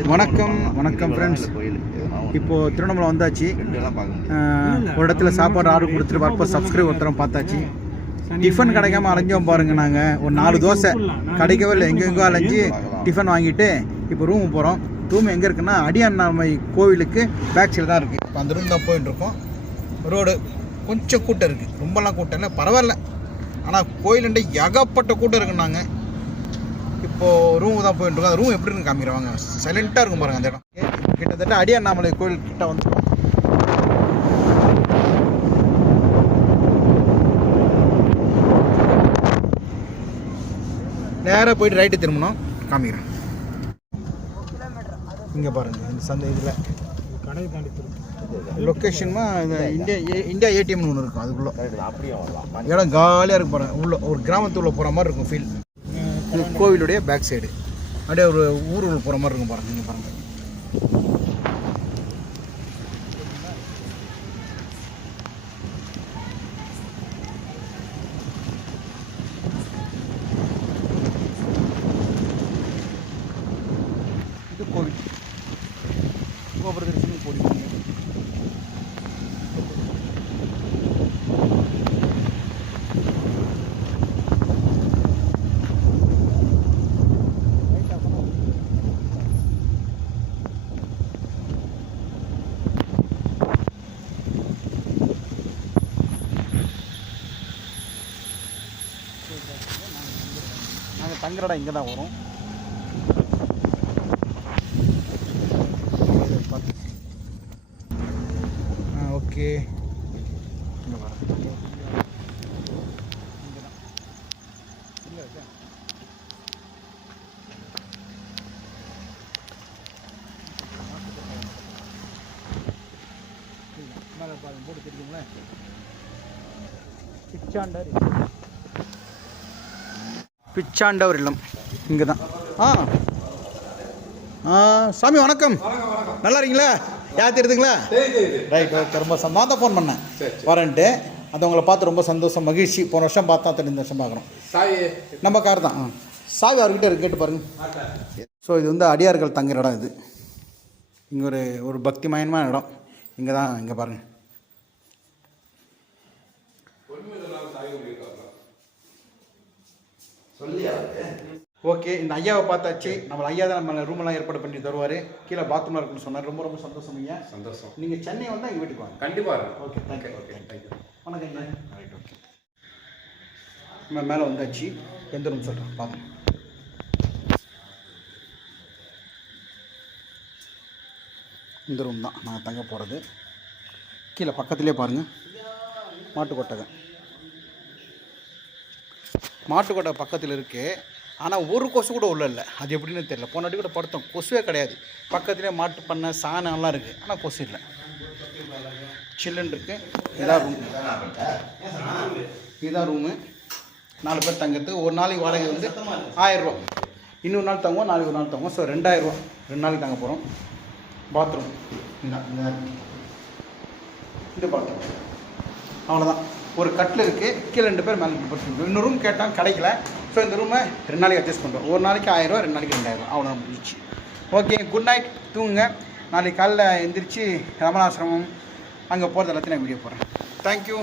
வணக்கம் வணக்கம் ஃப்ரெண்ட்ஸ் இப்போது திருவண்ணாமலை வந்தாச்சு. ஒரு இடத்துல சாப்பாடு ஆர்டர் கொடுத்துட்டு வரப்போ சப்ஸ்கிரைப் ஒருத்தரம் பார்த்தாச்சு. டிஃபன் கிடைக்காம அலைஞ்சோம் பாருங்க நாங்கள் ஒரு நாலு தோசை. கிடைக்கவே இல்லை. எங்கெங்கோ அலைஞ்சு டிஃபன் வாங்கிட்டு இப்போ ரூம் போகிறோம் ரூம் எங்கே இருக்குன்னா அடியாண்ணாமை கோவிலுக்கு பேக் சைடு தான் இருக்குது இப்போ அந்த ரூம் தான் போயிட்டு இருக்கோம். ரோடு கொஞ்சம் கூட்டம் இருக்குது ரொம்பலாம் கூட்டம் இல்லை. பரவாயில்ல. ஆனால் கோயிலுண்ட ஏகப்பட்ட கூட்டம் இருக்குன்னாங்க. இப்போது ரூம் தான் போயிட்டு இருக்கோம். அந்த ரூம் எப்படி இருக்கு காமிக்கிறவாங்க சைலண்ட்டாக இருக்கும் பாருங்கள் அந்த இடம். கிட்டத்தட்ட அடியாண்ணாமலை கோயில் கிட்ட வந்துடும் நேராக போயிட்டு ரைட்டு திரும்பணும் காமிக்கிறேன். இங்கே பாருங்க இந்த சந்தை இதில். கடை தாண்டி இந்தியா ஏ- இந்தியா ஏடிஎம்னு ஒன்று இருக்கும் அதுக்குள்ளே. அப்படியே இடம் காலியாக இருக்கு பாருங்கள் உள்ள ஒரு கிராமத்துக்குள்ளே போகிற மாதிரி இருக்கும் ஃபீல் கோவிலுடைய பேக் சைடு அப்படியே ஒரு ஊர் போகிற மாதிரி இருக்கும் பாருங்க நீங்கள் பாருங்க. இது கோவில். நாங்கள் தங்குற இடம் இங்கே தான் வரும் ஆ ஓகே இங்கே வரேன் மேலே பாருங்க போட்டு தெரியுங்களேன் பிச்சாண்டர் பிச்சாண்டவர் இல்லம் இங்கே தான் ஆ சாமி வணக்கம். நல்லா இருக்கீங்களா? யார் தெரியுதுங்களா? ரைட் ஓகே ரொம்ப நான் தான் ஃபோன் பண்ணேன். வரேன்ட்டு. அது உங்களை பார்த்து ரொம்ப சந்தோஷம் மகிழ்ச்சி. போன வருஷம் பார்த்தா தெரிஞ்ச வருஷம் பார்க்குறோம். நம்ம கார் தான். சாவி அவர்கிட்ட இருக்கு கேட்டு பாருங்க. ஸோ இது வந்து அடியார்கள் தங்குற இடம் இது. இங்கே ஒரு ஒரு பக்திமயமான இடம். இங்கே தான் இங்கே பாருங்கள் சொல்லியா ஓகே இந்த ஐயாவை பார்த்தாச்சு. நம்ம ஐயா தான் நம்ம ரூமெல்லாம் ஏற்பாடு பண்ணி தருவார். கீழே பாத்ரூம் இருக்குன்னு சொன்னார். ரொம்ப ரொம்ப சந்தோஷம் ஐயா. சந்தோஷம். நீங்கள் சென்னை வந்தால் எங்கள் வீட்டுக்கு வாங்க. கண்டிப்பா இருக்கும் ஓகே தேங்க்யூ ஓகே தேங்க்யூ வணக்கம் ஐயா. ரைட் ஓகே நம்ம மேலே வந்தாச்சு. எந்த ரூம் சொல்கிறேன் பாருங்க இந்த ரூம் தான். நான் தங்க போகிறது கீழே பக்கத்துலேயே பாருங்கள் மாட்டு மாட்டுக்கொட்டை பக்கத்தில் இருக்குது ஆனால் ஒரு கொசு கூட உள்ள இல்லை அது எப்படின்னு தெரியல. போன கூட படுத்தோம். கொசுவே கிடையாது. பக்கத்துலேயே மாட்டு பண்ணை சாணம்லாம் இருக்குது ஆனால் கொசு இல்லை. சில்லுன்னு இருக்குது இதான் ரூம் இதுதான் ரூமு நாலு பேர் தங்கிறதுக்கு ஒரு நாளைக்கு வாடகை வந்து ஆயிரரூவா இன்னொரு நாள் தங்குவோம் நாளைக்கு ஒரு நாள் தங்குவோம். ஸோ ரெண்டாயிரரூவா ரெண்டு நாளைக்கு தங்க போகிறோம் பாத்ரூம் இந்த. பாத்ரூம். அவ்வளோதான் ஒரு கட்டில் இருக்குது கீழே ரெண்டு பேர் மேலே படுத்துருக்கோம் இன்னொரு ரூம் கேட்டால் கிடைக்கல. ஸோ இந்த ரூமை ரெண்டு நாளைக்கு அட்ஜஸ்ட் பண்ணுறோம் ஒரு நாளைக்கு ஆயிரரூவா ரெண்டு நாளைக்கு ரெண்டாயிரம் அவ்வளோ முடிச்சு ஓகே குட் நைட் தூங்குங்க. நாளைக்கு காலைல எந்திரிச்சு ரமணாசிரமம் அங்கே போகிறது எல்லாத்தையும் நான் வீடியோ போடுறேன். தேங்க்யூ